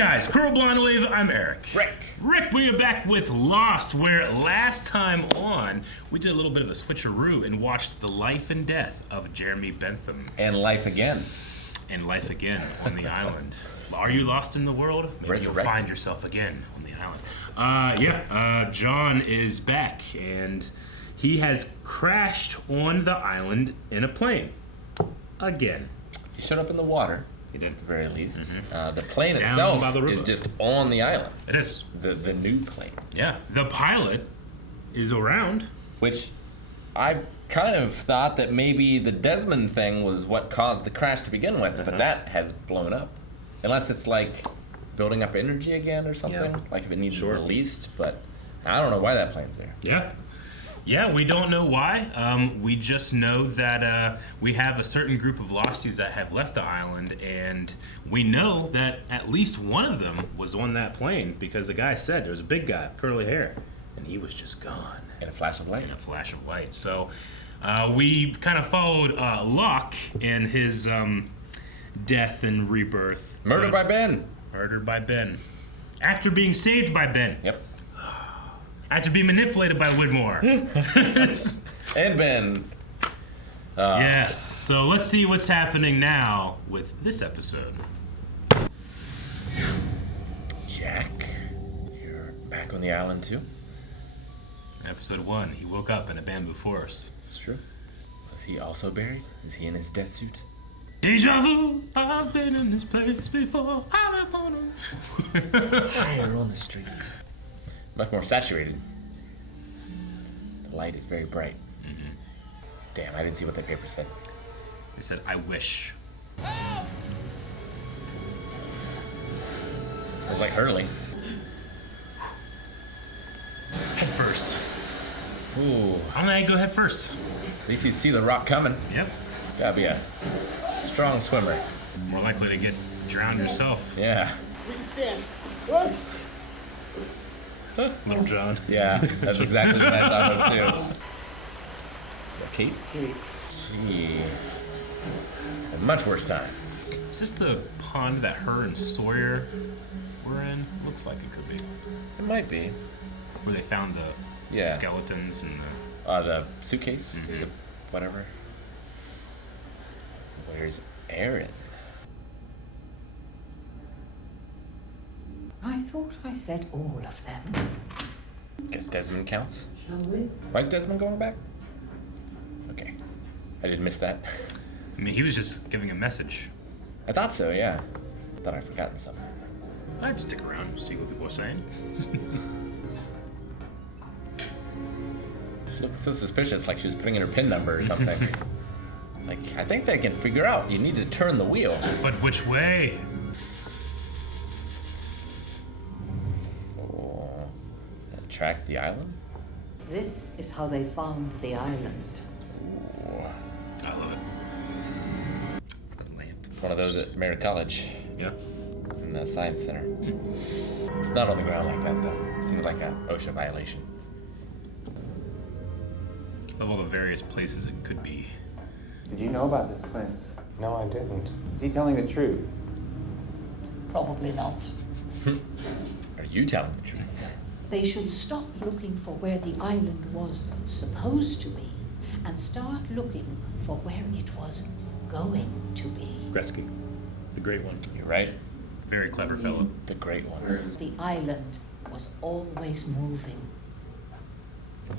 guys, Cruel Blind Wave, I'm Eric. Rick, we are back with Lost, where last time on, we did a little bit of a switcheroo and watched the life and death of Jeremy Bentham. And life again. And life again on the island. Are you lost in the world? Maybe you'll find yourself again on the island. John is back, and he has crashed on the island in a plane. Again. He showed up in the water. He did at the very least. Mm-hmm. The plane itself is just on the island. It is. The new plane. Yeah. The pilot is around. Which I kind of thought that maybe the Desmond thing was what caused the crash to begin with, but that has blown up. Unless it's like building up energy again or something. Yeah. Like if it needs released, but I don't know why that plane's there. Yeah. Yeah, we don't know why. We just know that we have a certain group of Losties that have left the island, and we know that at least one of them was on that plane because the guy said there was a big guy, curly hair, and he was just gone. In a flash of light. In a flash of light. So we kind of followed Locke in his death and rebirth. Murdered by Ben. Murdered by Ben. After being saved by Ben. Yep. After being manipulated by Widmore. And Ben. Yes. So let's see what's happening now with this episode. Jack, you're back on the island too? Episode 1, he woke up in a bamboo forest. That's true. Was he also buried? Is he in his death suit? Deja vu, I've been in this place before. Higher on the street. Much more saturated. The light is very bright. Mm-hmm. Damn, I didn't see what that paper said. It said, I wish. It was like hurling. Head first. Ooh. I'm gonna go head first. At least you see the rock coming. Yep. Gotta be a strong swimmer. More likely to get drowned yourself. Yeah. We can stand. What? Little John. Yeah, that's exactly what I thought of too. Kate? Kate. She had a much worse time. Is this the pond that her and Sawyer were in? Looks like it could be. It might be. Where they found the skeletons and the suitcase? Mm-hmm. Whatever. Where's Aaron? I thought I said all of them. Guess Desmond counts. Shall we? Why is Desmond going back? Okay. I did miss that. I mean, he was just giving a message. I thought so, yeah. Thought I'd forgotten something. I'd stick around and see what people are saying. She looked so suspicious, like she was putting in her PIN number or something. It's like, I think they can figure out you need to turn the wheel. But which way? Track the island? This is how they found the island. Ooh. I love it. The lamp. One of those at Marietta College. Yeah. In the Science Center. It's not on the ground like that, though. Seems like a OSHA violation. Of all the various places it could be. Did you know about this place? No, I didn't. Is he telling the truth? Probably not. Are you telling the truth? They should stop looking for where the island was supposed to be and start looking for where it was going to be. Gretzky. The great one. You're right. Very clever fellow. The great one. The island was always moving.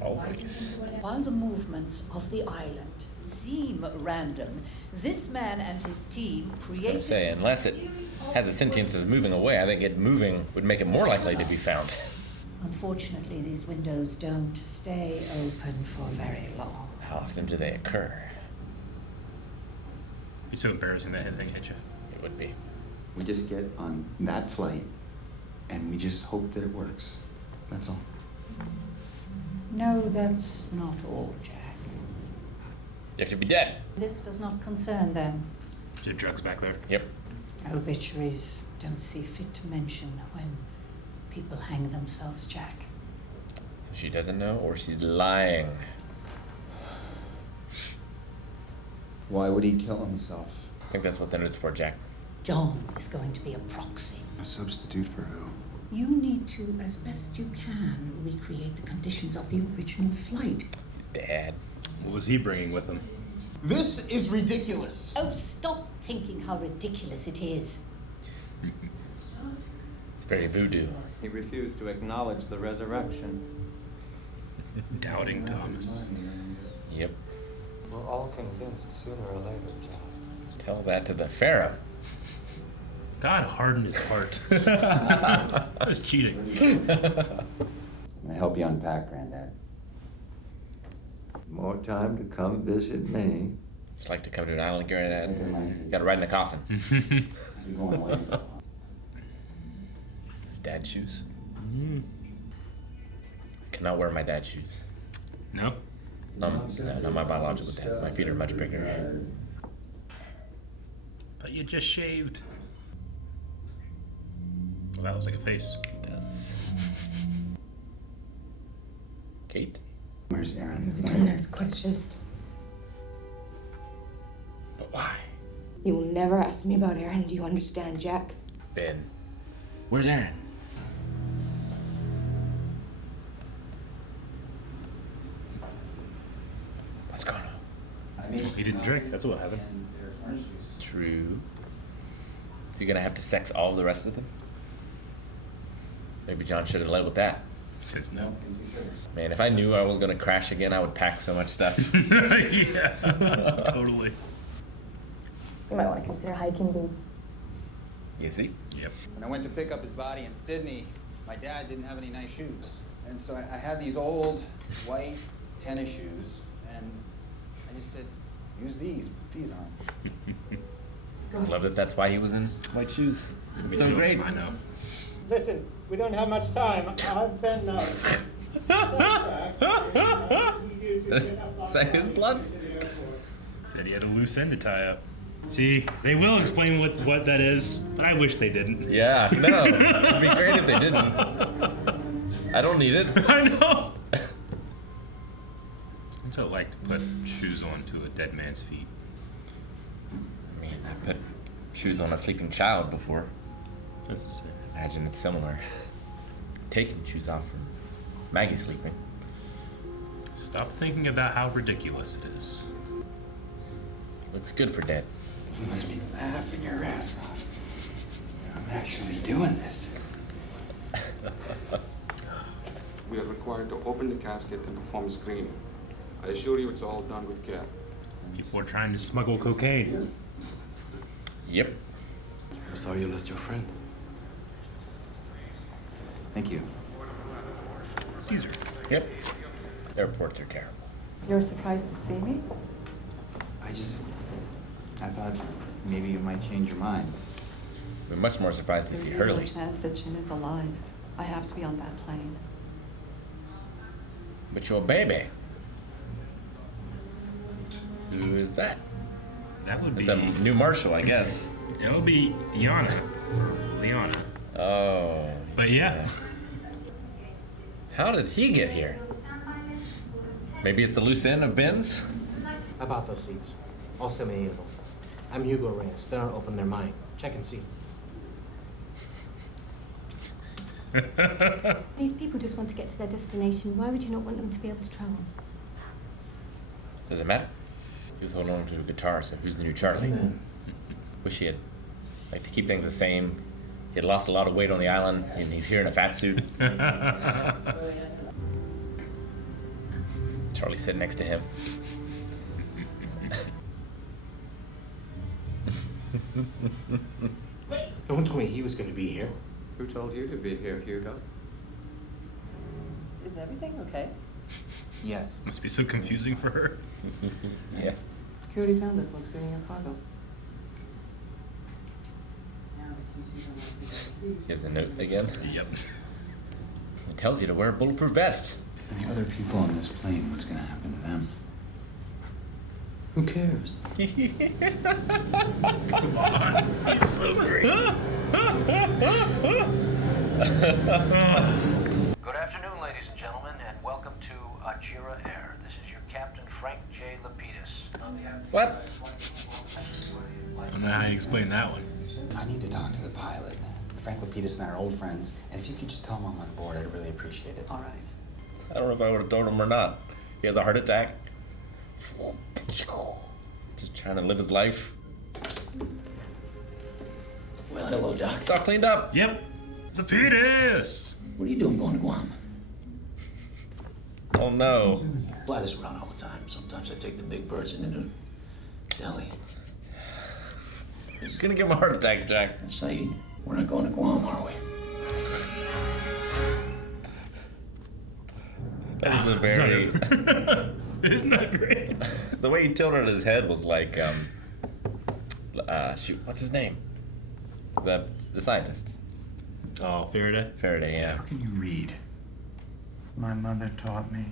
Always. While the movements of the island seem random, this man and his team created... Say, unless it has a sentience as moving away, I think it moving would make it more likely to be found. Unfortunately, these windows don't stay open for very long. How often do they occur? It's so embarrassing that thing hit you. It would be. We just get on that flight and we just hope that it works. That's all. No, that's not all, Jack. You have to be dead. This does not concern them. Is there drugs back there? Yep. Obituaries don't see fit to mention when people hang themselves, Jack. So she doesn't know, or she's lying. Why would he kill himself? I think that's what that is for, Jack. John is going to be a proxy. A substitute for who? You need to, as best you can, recreate the conditions of the original flight. His dad. What was he bringing with him? This is ridiculous. Oh, stop thinking how ridiculous it is. It's very voodoo. He refused to acknowledge the resurrection. Doubting Thomas. Yep. We're all convinced sooner or later, John. Tell that to the Pharaoh. God hardened his heart. That was cheating. I'm gonna help you unpack, Granddad. More time to come visit me. It's like to come to an island, Granddad. You gotta ride in a coffin. You're going away for a while. His dad's shoes. I cannot wear my dad's shoes. No? No, not my biological dad's. My feet are much bigger. But you just shaved. Well, that was like a face. It does. Kate? Where's Aaron? Don't ask questions. But why? You will never ask me about Aaron, do you understand, Jack? Ben. Where's Aaron? What's going on? He didn't drink. That's what happened. True. So you're gonna have to sex all of the rest of them? Maybe John should have led with that. Says no. Man, if I knew I was gonna crash again, I would pack so much stuff. Yeah, totally. You might want to consider hiking boots. You see? Yep. When I went to pick up his body in Sydney, my dad didn't have any nice shoes. And so I had these old white tennis shoes, and I just said, use these, put these on. Love that that's why he was in white shoes. Me It's so too. great. I know. Listen, we don't have much time. I've been, Is that his blood? Said he had a loose end to tie up. See, they will explain what that is. I wish they didn't. Yeah, no. It'd be great if they didn't. I don't need it. I know. What's it like to put shoes onto a dead man's feet? I mean, I put shoes on a sleeping child before. That's the same. Imagine it's similar. Taking shoes off from Maggie sleeping. Stop thinking about how ridiculous it is. Looks good for dead. You must be laughing your ass off. I'm actually doing this. We are required to open the casket and perform a screening. I assure you it's all done with care. People are trying to smuggle cocaine. Yep. I'm sorry you lost your friend. Thank you. Caesar. Yep. Airports are terrible. You're surprised to see me? I thought maybe you might change your mind. We're much more surprised to There's see usually Hurley. a chance that Jin is alive. I have to be on that plane. But your baby. Who is that? That would be. It's a new marshal, I guess. It would be Yana. Liana. Oh. But yeah. How did he get here? Maybe it's the loose end of Ben's? I bought those seats. All 78 of them. I'm Hugo Reyes. They aren't open their mind. Check and see. These people just want to get to their destination. Why would you not want them to be able to travel? Does it matter? He was holding on to a guitar, so who's the new Charlie? Wish he had, like, to keep things the same. He had lost a lot of weight on the island, and he's here in a fat suit. Charlie's sitting next to him. No one told me he was going to be here. Who told you to be here, Hugo? Is everything okay? Yes. Must be so confusing for her. Yeah. Security found us while screening your cargo. Here's the note again. Yep. It tells you to wear a bulletproof vest. And the other people on this plane, what's gonna happen to them? Who cares? Come on. He's so great. Good afternoon, ladies and gentlemen, and welcome to Ajira Air. This is your Captain Frank J. Lapidus. What? I don't know how you explain that one. I need to talk to the pilot. Frank Lapidus and I are old friends, and if you could just tell him I'm on board, I'd really appreciate it. All right. I don't know if I would have told him or not. He has a heart attack. Just trying to live his life. Well, hello, Doc. It's all cleaned up. Yep. Lapidus! What are you doing going to Guam? Oh no. Fly this around all the time. Sometimes I take the big birds into Delhi. You're gonna give him a heart attack, Jack. Saeed, we're not going to Guam, are we? That was a very... Isn't that great? The way he tilted his head was like, shoot, what's his name? The scientist. Oh, Faraday? Faraday, yeah. How can you read? My mother taught me.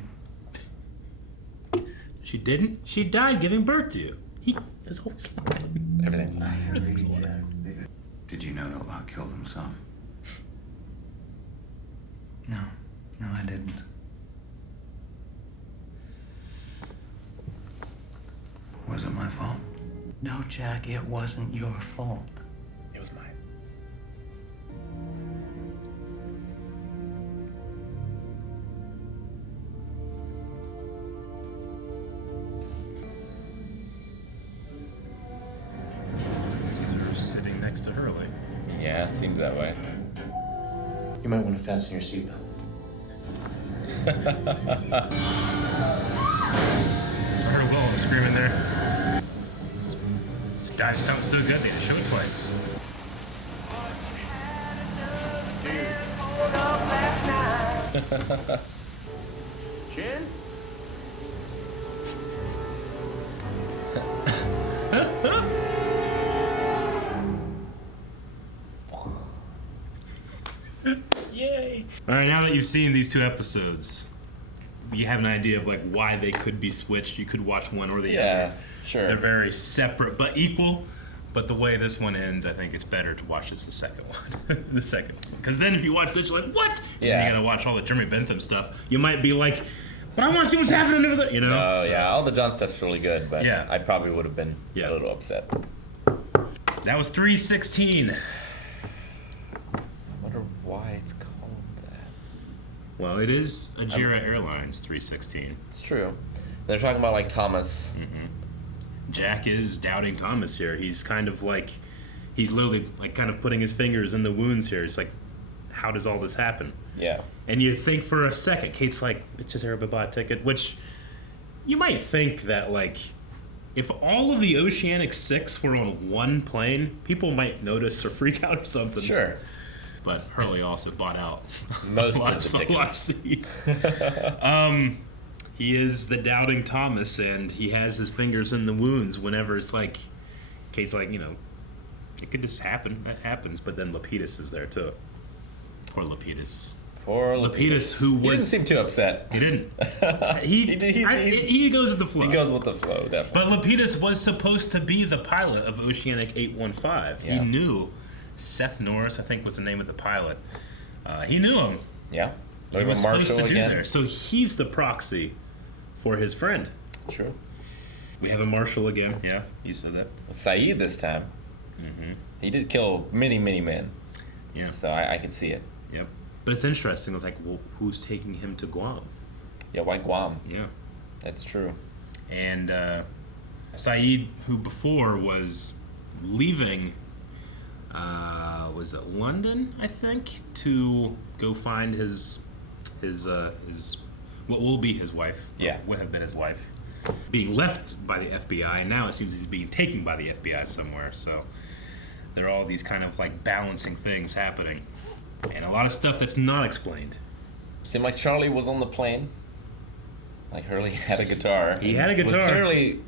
She didn't? She died giving birth to you. He is always lying. Everything's lying. Everything's lying. Did you know that Locke killed himself? No, I didn't. Was it my fault? No, Jack, it wasn't your fault. It was mine. Caesar's sitting next to Hurley. Yeah, seems that way. You might want to fasten your seatbelt. I heard Will screaming there. This dive stunt's so good they had to show it twice. Chin? Yay! All right, now that you've seen these two episodes, you have an idea of like why they could be switched. You could watch one or the other. Yeah, sure. They're very separate but equal. But the way this one ends, I think it's better to watch this the second one. The second one. Because then if you watch this, you're like, what? Yeah. And you gotta watch all the Jeremy Bentham stuff. You might be like, but I want to see what's happening over there. You know? Oh, So, yeah. All the John stuff's really good, but Yeah. I probably would have been a little upset. That was 316. I wonder why it's called that. Well, it is Ajira Airlines 316. It's true. They're talking about, like, Thomas. Mm-hmm. Jack is doubting Thomas here. He's kind of like, he's literally like kind of putting his fingers in the wounds here. It's like, how does all this happen? Yeah. And you think for a second, Kate's like, it's just everybody bought a ticket, which you might think that like, if all of the Oceanic 6 were on one plane, people might notice or freak out or something. Sure. But Hurley also bought out Most a lot of the a lot of seats. He is the doubting Thomas, and he has his fingers in the wounds whenever it's like, Kate's like, you know, it could just happen. That happens. But then Lapidus is there too. Poor Lapidus. Poor Lapidus, who was... He didn't seem too upset. He didn't. He goes with the flow. He goes with the flow, definitely. But Lapidus was supposed to be the pilot of Oceanic 815. Yeah. He knew Seth Norris, I think was the name of the pilot. He knew him. Yeah. He was supposed to do again. there. So he's the proxy for his friend. True. We have a marshal again. Yeah, you said that. Saeed this time. Mm-hmm. He did kill many, many men. Yeah. So I can see it. Yep. But it's interesting. It's like, well, who's taking him to Guam? Yeah, why Guam? Yeah. That's true. And Saeed, who before was leaving, was it London, I think, to go find his what will be his wife. Yeah. Would have been his wife. Being left by the FBI, and now it seems he's being taken by the FBI somewhere. So there are all these kind of like balancing things happening. And a lot of stuff that's not explained. Seemed like Charlie was on the plane. Like Hurley had a guitar. He had a guitar. Was clearly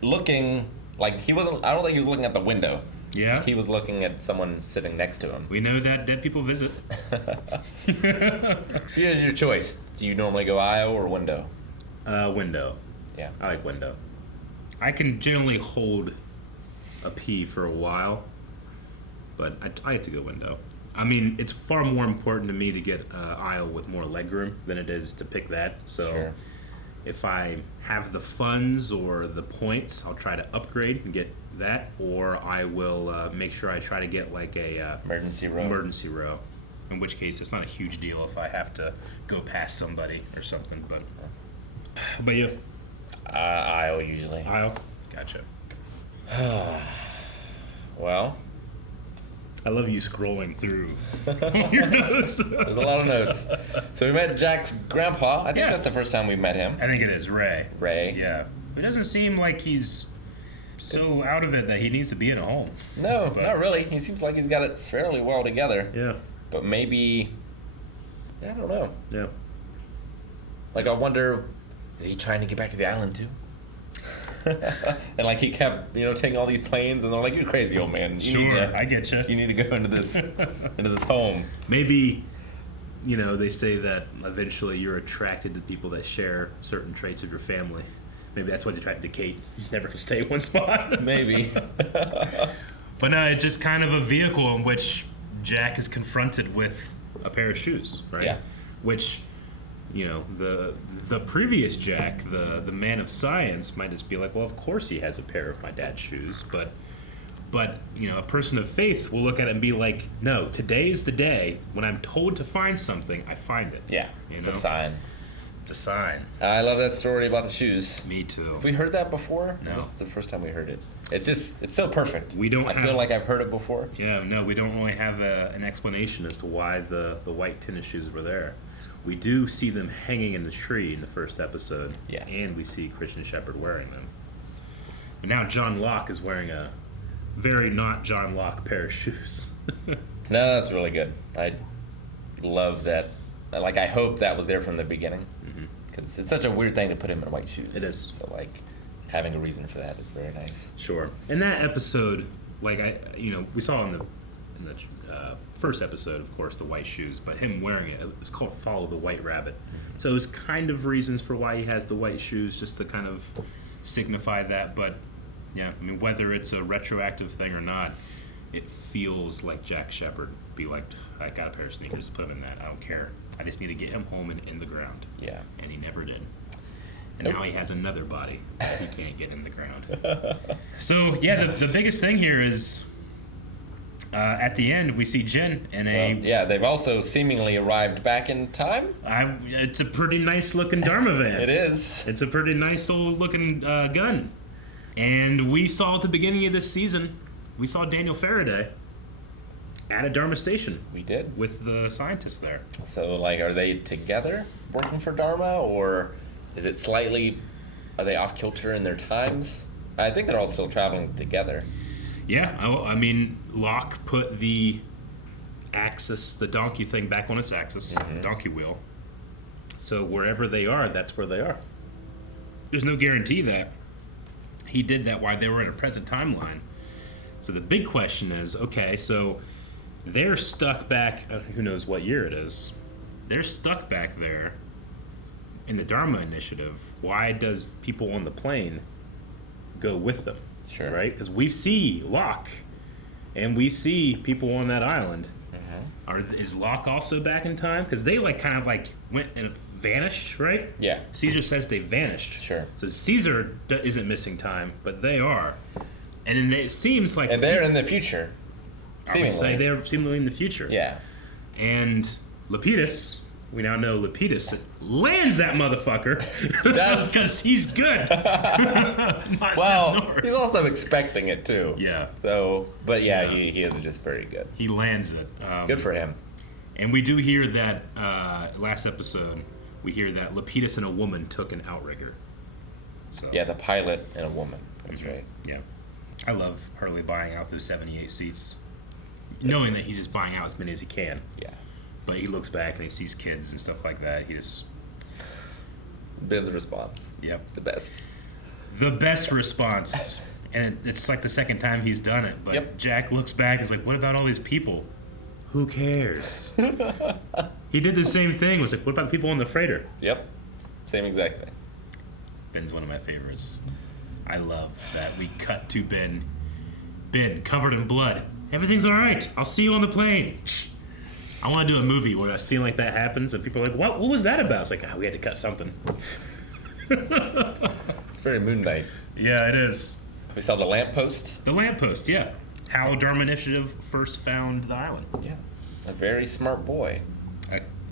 looking like he wasn't. I don't think he was looking at the window. Yeah. He was looking at someone sitting next to him. We know that dead people visit. If you had your choice, do you normally go aisle or window? Window. Yeah. I like window. I can generally hold a pee for a while, but I like to go window. I mean, it's far more important to me to get aisle with more legroom than it is to pick that. So if I have the funds or the points, I'll try to upgrade and get that, or I will make sure I try to get like a emergency row. In which case, it's not a huge deal if I have to go past somebody or something. But you, aisle usually. Aisle, gotcha. Well, I love you scrolling through your notes. There's a lot of notes. So we met Jack's grandpa. I think that's the first time we met him. I think it is Ray. Ray. Yeah. It doesn't seem like he's so out of it that he needs to be in a home. No, not really. He seems like he's got it fairly well together. Yeah. But maybe, I don't know. Yeah. Like, I wonder, is he trying to get back to the island too? And like he kept, taking all these planes, and they're like, "You're crazy, old man. I get you. You need to go into this, home." Maybe, they say that eventually you're attracted to people that share certain traits of your family. Maybe that's why they attracted to Kate. You never can stay in one spot. Maybe. But no, it's just kind of a vehicle in which Jack is confronted with a pair of shoes, right? Yeah. Which, the previous Jack, the man of science, might just be like, well, of course he has a pair of my dad's shoes, but a person of faith will look at it and be like, no, today's the day when I'm told to find something, I find it. Yeah, it's a sign. It's a sign. I love that story about the shoes. Me too. Have we heard that before? No. This is the first time we heard it. It's so perfect. I feel like I've heard it before. Yeah, no, we don't really have an explanation as to why the white tennis shoes were there. We do see them hanging in the tree in the first episode. Yeah. And we see Christian Shepherd wearing them. And now John Locke is wearing a very not John Locke pair of shoes. No, that's really good. I love that. Like, I hope that was there from the beginning. Because it's such a weird thing to put him in white shoes. It is. So, like, having a reason for that is very nice. Sure. In that episode, like, we saw in the first episode, of course, the white shoes, but him wearing it was called Follow the White Rabbit. So it was kind of reasons for why he has the white shoes, just to kind of signify that. But yeah, I mean, whether it's a retroactive thing or not, it feels like Jack Shepherd be like, I got a pair of sneakers, put him in that. I don't care. I just need to get him home and in the ground. Yeah. And he never did. And now he has another body that he can't get in the ground. So yeah, the biggest thing here is at the end we see Jen in a they've also seemingly arrived back in time. It's a pretty nice looking Dharma van. It is. It's a pretty nice old looking gun. And we saw at the beginning of this season, we saw Daniel Faraday at a Dharma station. We did. With the scientists there. So, like, are they together working for Dharma, or is it are they off kilter in their times? I think they're all still traveling together. Yeah, I mean, Locke put the axis, the donkey thing, back on its axis, the donkey wheel. So wherever they are, that's where they are. There's no guarantee that he did that while they were in a present timeline. So the big question is, okay, so they're stuck back, who knows what year it is. They're stuck back there in the Dharma Initiative. Why does people on the plane go with them? Sure. Right? Because we see Locke, and we see people on that island. Is Locke also back in time? Because they kind of went and vanished, right? Yeah. Caesar says they vanished. Sure. So Caesar isn't missing time, but they are. And then it seems like... And they're in the future. I would say they're seemingly in the future. Yeah. And Lapidus, we now know Lapidus lands that motherfucker. He does. Because he's good. Well, he's also expecting it too. Yeah. So, but yeah, he is just very good. He lands it. Good for him. And we do hear that last episode, we hear that Lapidus and a woman took an outrigger. So. Yeah, the pilot and a woman. That's right. Yeah. I love Hurley buying out those 78 seats, knowing that he's just buying out as many as he can. Yeah. But he looks back and he sees kids and stuff like that. He just... Ben's response. Yep. The best. The best response. And it's like the second time he's done it. But Jack looks back and is like, what about all these people? Who cares? He did the same thing. It was like, what about the people on the freighter? Yep. Same exact thing. Ben's one of my favorites. I love that we cut to Ben. Ben, covered in blood. Everything's all right. I'll see you on the plane. I want to do a movie where a scene like that happens and people are like, what was that about? It's like, we had to cut something. It's very Moon Knight. Yeah, it is. We saw the lamppost. The lamppost, yeah. How Dharma Initiative first found the island. Yeah. A very smart boy.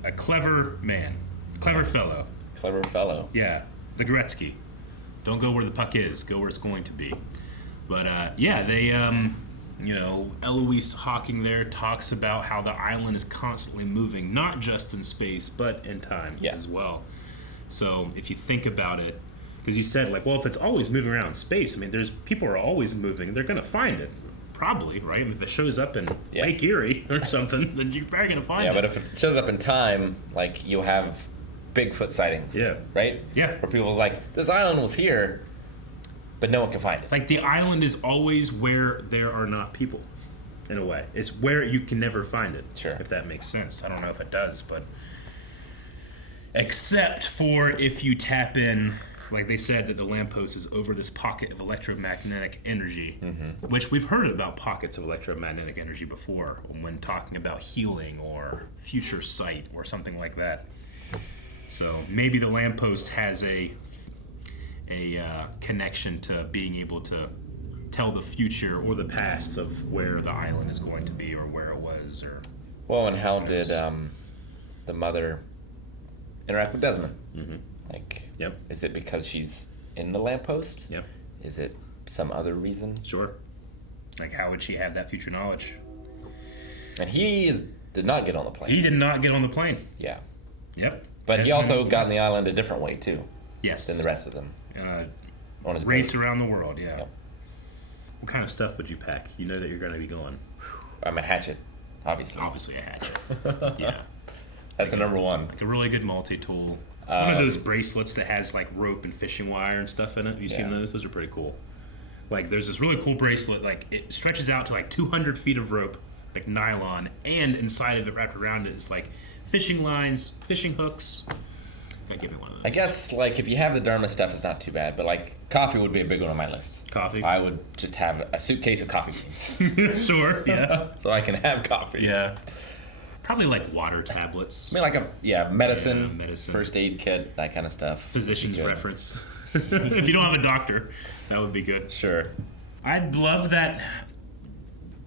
A clever man. Clever fellow. Clever fellow. Yeah. The Gretzky. Don't go where the puck is. Go where it's going to be. But, yeah, they, Eloise Hawking there talks about how the island is constantly moving, not just in space, but in time as well. So if you think about it, because you said, like, well, if it's always moving around in space, I mean, people are always moving. They're going to find it. Probably, right? I mean, if it shows up in Lake Erie or something, then you're probably going to find it. Yeah, but if it shows up in time, like, you'll have Bigfoot sightings. Yeah. Right? Yeah. Where people's like, this island was here, but no one can find it. Like, the island is always where there are not people, in a way. It's where you can never find it. Sure. If that makes sense. I don't know if it does, but... Except for if you tap in... Like they said that the lamppost is over this pocket of electromagnetic energy, which we've heard about pockets of electromagnetic energy before when talking about healing or future sight or something like that. So maybe the lamppost has a connection to being able to tell the future or the past of where the island is going to be or where it was. Or well, and how did the mother interact with Desmond? Like, is it because she's in the lamppost? Yep. Is it some other reason? Sure. Like, how would she have that future knowledge? And he did not get on the plane. He did not get on the plane. Yeah. Yep. But he also got on the island a different way, too. Yes. Than the rest of them. On his race boat. Around the world, yeah. Yep. What kind of stuff would you pack? You know that you're going to be going. I'm a hatchet, obviously. Obviously a hatchet. Yeah. That's the number one. Like a really good multi-tool. One of those bracelets that has like rope and fishing wire and stuff in it. Have you seen those? Those are pretty cool. Like there's this really cool bracelet. Like it stretches out to like 200 feet of rope, like nylon, and inside of it, wrapped around it, is like fishing lines, fishing hooks. Gotta give me one of those. I guess like if you have the Dharma stuff, it's not too bad. But like coffee would be a big one on my list. Coffee. I would just have a suitcase of coffee beans. Sure. Yeah. So I can have coffee. Yeah. Probably like water tablets. I mean, like medicine, first aid kit, that kind of stuff. Physician's reference. If you don't have a doctor, that would be good. Sure. I'd love that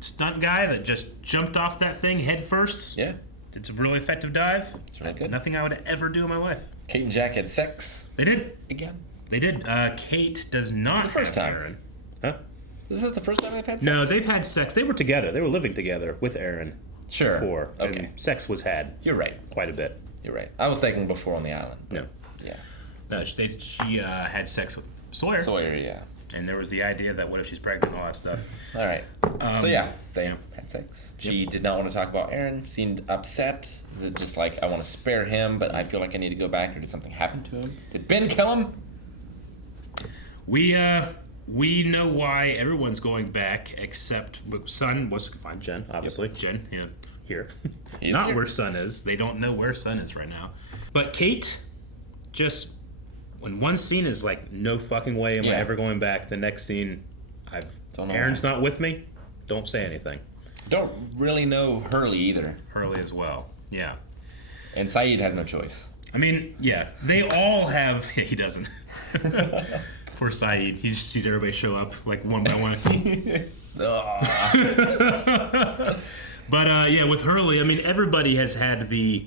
stunt guy that just jumped off that thing head first. Yeah. It's a really effective dive. It's really good. Nothing I would ever do in my life. Kate and Jack had sex. They did. Again. They did. Kate does not the first have time. Aaron. Huh? This is the first time they've had sex? No, they've had sex. They were together. They were living together with Aaron. Sure. Before. Okay. And sex was had. You're right. Quite a bit. You're right. I was thinking before on the island. No. Yeah. No, she had sex with Sawyer. Sawyer, yeah. And there was the idea that what if she's pregnant and all that stuff. All right. So yeah, they had sex. She did not want to talk about Aaron. Seemed upset. Is it just like I want to spare him, but I feel like I need to go back, or did something happen to him? Did Ben kill him? We know why everyone's going back except Sun was fine. Jen, obviously. Yep. Jen, here. Not here. Where Sun is. They don't know where Sun is right now. But Kate, just when one scene is like, no fucking way am I ever going back. The next scene, Aaron's not with me. Don't say anything. Don't really know Hurley either. Hurley as well. Yeah. And Saeed has no choice. I mean, yeah, they all have. Yeah, he doesn't. Poor Saeed. He just sees everybody show up like one by one. But yeah, with Hurley, I mean, everybody has had the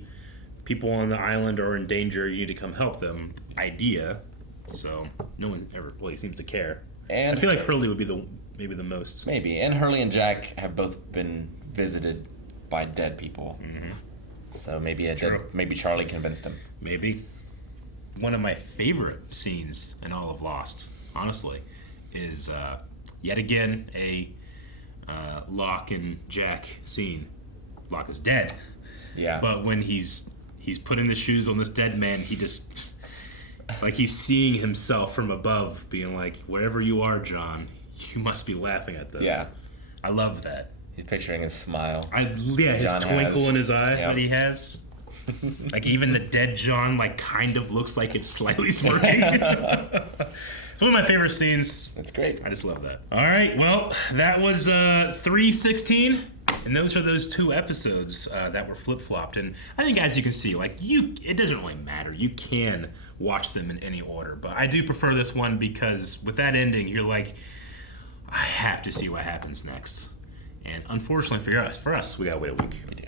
people on the island are in danger, you need to come help them idea. So no one ever really seems to care. And I feel like Hurley would be maybe the most. Maybe. And Hurley and Jack have both been visited by dead people. Mm-hmm. So maybe maybe Charlie convinced him. Maybe. One of my favorite scenes in all of Lost, honestly, is yet again a Locke and Jack scene. Locke is dead. Yeah. But when he's putting the shoes on this dead man, he just like he's seeing himself from above, being like, "Wherever you are, John, you must be laughing at this." Yeah. I love that. He's picturing his smile. His twinkle in his eye that he has. Like even the dead John like kind of looks like it's slightly smirking. It's one of my favorite scenes. That's great. I just love that. All right, well, that was 316, and those are those two episodes that were flip-flopped. And I think as you can see, like it doesn't really matter. You can watch them in any order, but I do prefer this one because with that ending, you're like, I have to see what happens next. And unfortunately for us, we gotta wait a week. We do.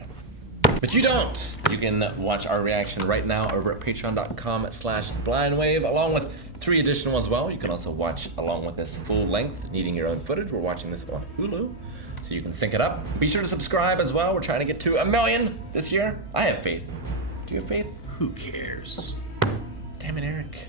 But you don't. You can watch our reaction right now over at patreon.com/blindwave, along with 3 additional as well. You can also watch along with this full length, needing your own footage. We're watching this on Hulu, so you can sync it up. Be sure to subscribe as well. We're trying to get to 1 million this year. I have faith. Do you have faith? Who cares? Damn it, Eric.